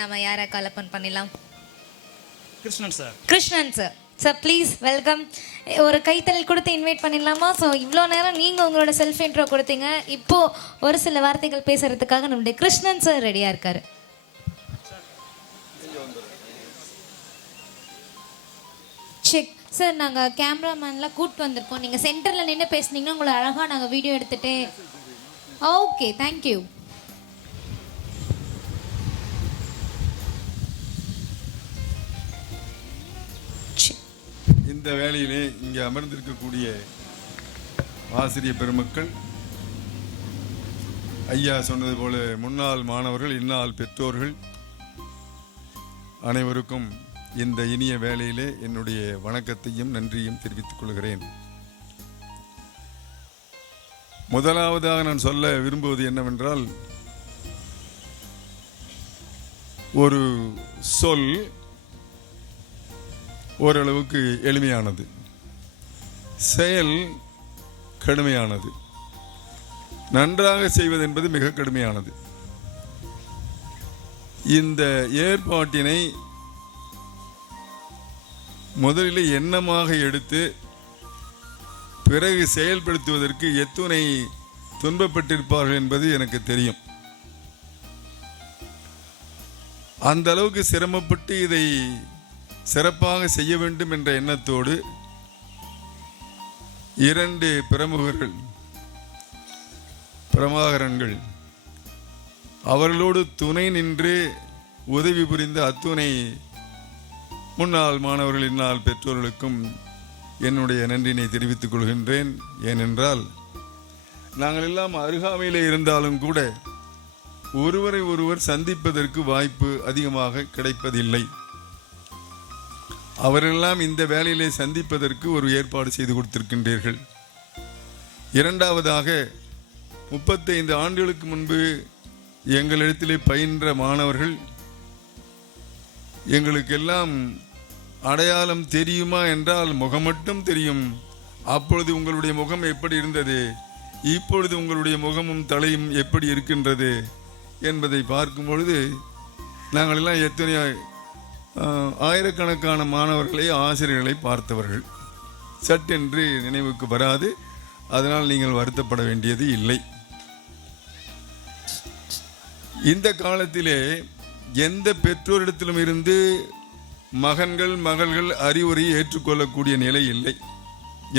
நம்ம யாரை காலப்பன் பண்ணிடலாம்? Krishnan sir. Krishnan sir. Sir please welcome. ஒரு கைத்தறல் கொடுத்து இன்வைட் பண்ணிடலாமா? ஸோ இவ்வளோ நேரம் நீங்கள் உங்களோட செல்ஃப் இன்ட்ரோ கொடுத்தீங்க. இப்போது ஒரு சில வார்த்தைகள் பேசுகிறதுக்காக நம்முடைய கிருஷ்ணன் சார் ரெடியாக இருக்கார். Check sir. நாங்கள் கேமராமேன்லாம் கூப்பிட்டு வந்திருக்கோம். நீங்கள் சென்டரில் நின்று பேசுனீங்கன்னா உங்களை அழகாக நாங்கள் வீடியோ எடுத்துகிட்டு. Okay, thank you. இந்த வேளையிலே இங்கே அமர்ந்திருக்கக்கூடிய ஆசிரியர் பெருமக்கள், ஐயா சொன்னது போல முன்னாள் மாணவர்கள், இந்நாள் பெற்றோர்கள் அனைவருக்கும் இந்த இனிய வேளையிலே என்னுடைய வணக்கத்தையும் நன்றியும் தெரிவித்துக் கொள்கிறேன். முதலாவதாக நான் சொல்ல விரும்புவது என்னவென்றால், ஒரு சொல் ஓரளவுக்கு எளிமையானது, செயல் கடுமையானது, நன்றாக செய்வது என்பது மிக கடுமையானது. இந்த ஏற்பாட்டினை முதலில் எண்ணமாக எடுத்து பிறகு செயல்படுத்துவதற்கு எத்துணை துன்பப்பட்டிருப்பார்கள் என்பது எனக்கு தெரியும். அந்த அளவுக்கு சிரமப்பட்டு இதை சிறப்பாக செய்ய வேண்டும் என்ற எண்ணத்தோடு இரண்டு பிரபாகரன்கள் அவர்களோடு துணை நின்று உதவி புரிந்த அத்துணை முன்னாள் மாணவர்கள், இந்நாள் பெற்றோர்களுக்கும் என்னுடைய நன்றினை தெரிவித்துக் கொள்கின்றேன். ஏனென்றால் நாங்கள் எல்லாம் அருகாமையிலே இருந்தாலும் கூட ஒருவரை ஒருவர் சந்திப்பதற்கு வாய்ப்பு அதிகமாக கிடைப்பதில்லை. அவரெல்லாம் இந்த வேலையிலே சந்திப்பதற்கு ஒரு ஏற்பாடு செய்து கொடுத்திருக்கின்றீர்கள். இரண்டாவதாக, 35 ஆண்டுகளுக்கு முன்பு எங்களிடத்திலே பயின்ற மாணவர்கள் எங்களுக்கெல்லாம் அடையாளம் தெரியுமா என்றால் முகம் மட்டும் தெரியும். அப்பொழுது உங்களுடைய முகம் எப்படி இருந்தது, இப்பொழுது உங்களுடைய முகமும் தலையும் எப்படி இருக்கின்றது என்பதை பார்க்கும் பொழுது நாங்கள் எல்லாம் எத்தனை ஆயிரக்கணக்கான மாணவர்களை, ஆசிரியர்களை பார்த்தவர்கள். சட்டென்று நினைவுக்கு வராது. அதனால் நீங்கள் வருத்தப்பட வேண்டியது இல்லை. இந்த காலத்திலே எந்த பெற்றோரிடத்திலும் இருந்து மகன்கள், மகள்கள் அறிவுரையை ஏற்றுக்கொள்ளக்கூடிய நிலை இல்லை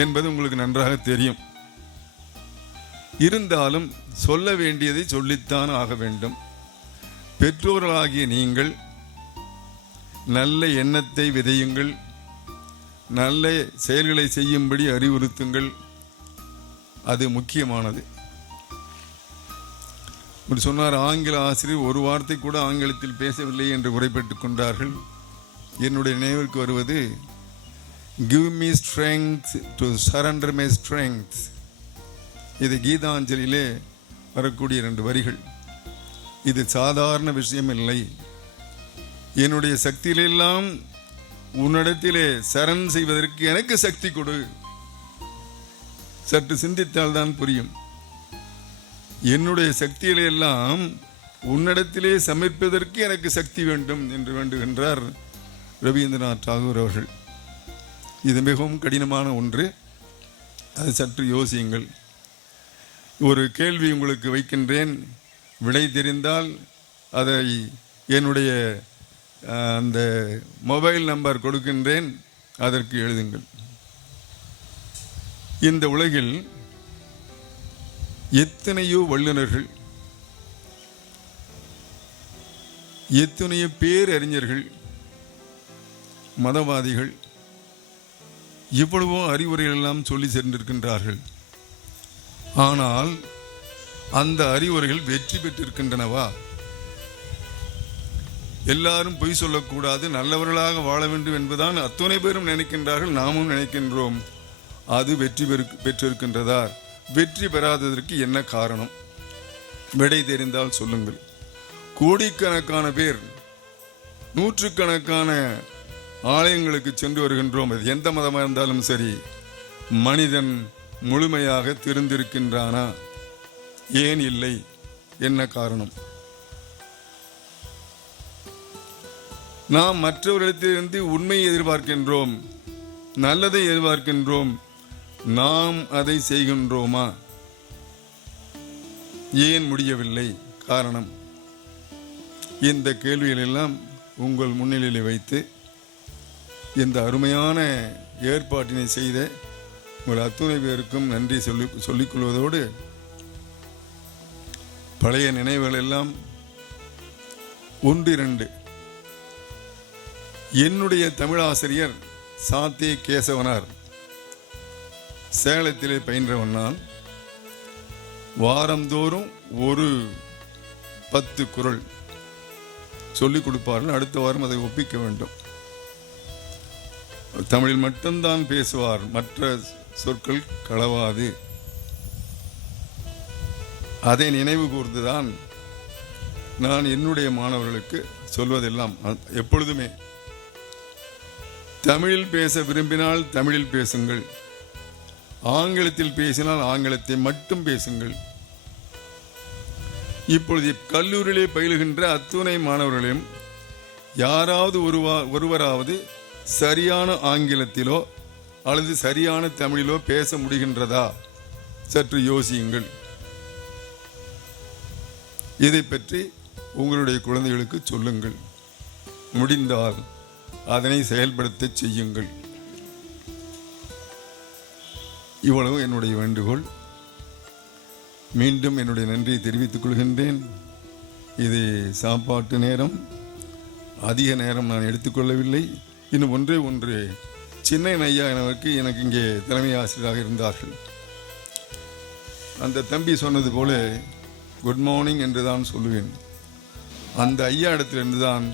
என்பது உங்களுக்கு நன்றாக தெரியும். இருந்தாலும் சொல்ல வேண்டியதை சொல்லித்தான் ஆக வேண்டும். பெற்றோர்களாகிய நீங்கள் நல்ல எண்ணத்தை விதையுங்கள், நல்ல செயல்களை செய்யும்படி அறிவுறுத்துங்கள். அது முக்கியமானது. சொன்னார், ஆங்கில ஆசிரியர் ஒரு வார்த்தை கூட ஆங்கிலத்தில் பேசவில்லை என்று குறைபட்டுக் கொண்டார்கள். என்னுடைய நினைவிற்கு வருவது, give me strength to surrender my strength. இது கீதாஞ்சலியிலே வரக்கூடிய 2 வரிகள். இது சாதாரண விஷயம் இல்லை. என்னுடைய சக்தியிலெல்லாம் உன்னிடத்திலே சரண் செய்வதற்கு எனக்கு சக்தி கொடு. சற்று சிந்தித்தால் தான் புரியும். என்னுடைய சக்தியிலெல்லாம் உன்னிடத்திலே சமர்ப்பதற்கு எனக்கு சக்தி வேண்டும் என்று வேண்டுகின்றார் ரவீந்திரநாத் தாகூர் அவர்கள். இது மிகவும் கடினமான ஒன்று. அது சற்று யோசியுங்கள். ஒரு கேள்வி உங்களுக்கு வைக்கின்றேன். விடை தெரிந்தால் அதை என்னுடைய அந்த மொபைல் நம்பர் கொடுக்கின்றேன், அதற்கு எழுதுங்கள். இந்த உலகில் எத்தனையோ வல்லுநர்கள், எத்தனையோ பேரறிஞர்கள், மதவாதிகள் எவ்வளவோ அறிவுரைகள் எல்லாம் சொல்லி சென்றிருக்கின்றார்கள். ஆனால் அந்த அறிவுரைகள் வெற்றி பெற்றிருக்கின்றனவா? எல்லாரும் பொய் சொல்லக்கூடாது, நல்லவர்களாக வாழ வேண்டும் என்பதுதான் அத்தனை பேரும் நினைக்கின்றார்கள், நாமும் நினைக்கின்றோம். அது வெற்றி பெற்றிருக்கின்றதா? வெற்றி பெறாததற்கு என்ன காரணம்? விடை தெரிந்தால் சொல்லுங்கள். கோடிக்கணக்கான பேர், நூற்றுக்கணக்கான ஆலயங்களுக்கு சென்று வருகின்றோம். அது எந்த மதமாக இருந்தாலும் சரி. மனிதன் முழுமையாக தெரிந்திருக்கின்றானா? ஏன் இல்லை? என்ன காரணம்? நாம் மற்றவர்களிடத்திலிருந்து உண்மையை எதிர்பார்க்கின்றோம், நல்லதை எதிர்பார்க்கின்றோம். நாம் அதை செய்கின்றோமா? ஏன் முடியவில்லை? காரணம். இந்த கேள்விகள் எல்லாம் உங்கள் முன்னிலையில் வைத்து இந்த அருமையான ஏற்பாட்டினை செய்த உங்கள் அத்துணை பேருக்கும் நன்றி சொல்லிக் கொள்வதோடு, பழைய நினைவுகள் எல்லாம் ஒன்றிரண்டு. என்னுடைய தமிழாசிரியர் சாத்தே கேசவனார் சேலத்திலே பயின்றவன். நான் வாரந்தோறும் ஒரு 10 குறள் சொல்லிக் கொடுப்பார்கள். அடுத்த வாரம் அதை ஒப்பிக்க வேண்டும். தமிழில் மட்டும்தான் பேசுவார், மற்ற சொற்கள் களவாது. அதை நினைவு கூர்ந்துதான் நான் என்னுடைய மாணவர்களுக்கு சொல்வதெல்லாம் எப்பொழுதுமே, தமிழில் பேச விரும்பினால் தமிழில் பேசுங்கள், ஆங்கிலத்தில் பேசினால் ஆங்கிலத்தை மட்டும் பேசுங்கள். இப்பொழுது கல்லூரியிலே பயிலுகின்ற அத்துணை மாணவர்களையும் யாராவது ஒருவராவது சரியான ஆங்கிலத்திலோ அல்லது சரியான தமிழிலோ பேச முடிகின்றதா? சற்று யோசியுங்கள். இதை பற்றி உங்களுடைய குழந்தைகளுக்கு சொல்லுங்கள். முடிந்தால் அதனை செயல்படுத்த செய்யுங்கள். இவ்வளவு என்னுடைய வேண்டுகோள். மீண்டும் என்னுடைய நன்றியை தெரிவித்துக் கொள்கின்றேன். இது சாப்பாட்டு நேரம், அதிக நேரம் நான் எடுத்துக்கொள்ளவில்லை. இன்னும் ஒன்று, சின்ன ஐயா எனக்கு இங்கே தலைமை ஆசிரியராக இருந்தார்கள். அந்த தம்பி சொன்னது போல குட் மார்னிங் என்று தான் சொல்லுவேன். அந்த ஐயா இடத்திலிருந்து தான்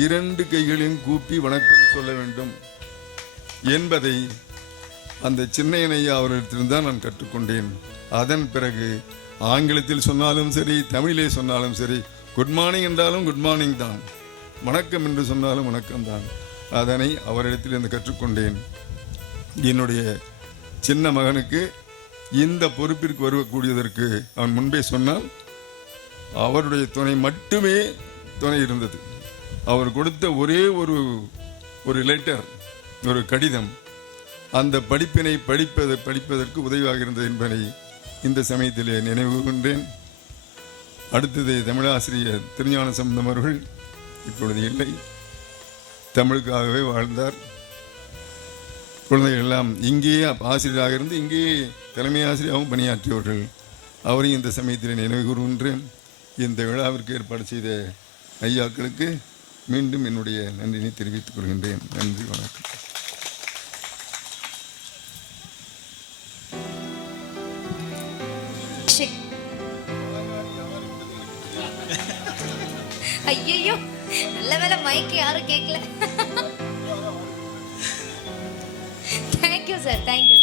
2 கைகளையும் கூப்பி வணக்கம் சொல்ல வேண்டும் என்பதை அந்த சின்னையன் ஐயா அவர்களிடத்திலிருந்து தான் நான் கற்றுக்கொண்டேன். அதன் பிறகு ஆங்கிலத்தில் சொன்னாலும் சரி, தமிழிலே சொன்னாலும் சரி, குட் மார்னிங் என்றாலும் குட் மார்னிங் தான், வணக்கம் என்று சொன்னாலும் வணக்கம் தான். அதனை அவரிடத்திலிருந்து கற்றுக்கொண்டேன். என்னுடைய சின்ன மகனுக்கு இந்த பொறுப்பிற்கு வரக்கூடியதற்கு அவன் முன்பே சொன்னால் அவருடைய துணை மட்டுமே துணை இருந்தது. அவர் கொடுத்த ஒரே ஒரு லெட்டர், ஒரு கடிதம், அந்த படிப்பினை படிப்பதற்கு உதவியாக இருந்தது என்பதை இந்த சமயத்திலே நினைவு கூர்கின்றேன். அடுத்தது தமிழாசிரியர் திருஞான சம்பந்தம் அவர்கள் இப்பொழுது இல்லை. தமிழுக்காகவே வாழ்ந்தார். குழந்தைகள் எல்லாம் இங்கேயே ஆசிரியராக இருந்து இங்கேயே தலைமை ஆசிரியராகவும் பணியாற்றியவர்கள். அவரையும் இந்த சமயத்தில் நினைவு கூறுகின்றேன். இந்த விழாவிற்கு ஏற்பாடு செய்த ஐயாக்களுக்கு மீண்டும் என்னுடைய நன்றியை தெரிவித்துக் கொள்கின்றேன். நன்றி, வணக்கம். ஐயோ, நல்ல வேளை மைக்கு யாரும் கேட்கல. Thank you sir, thank you.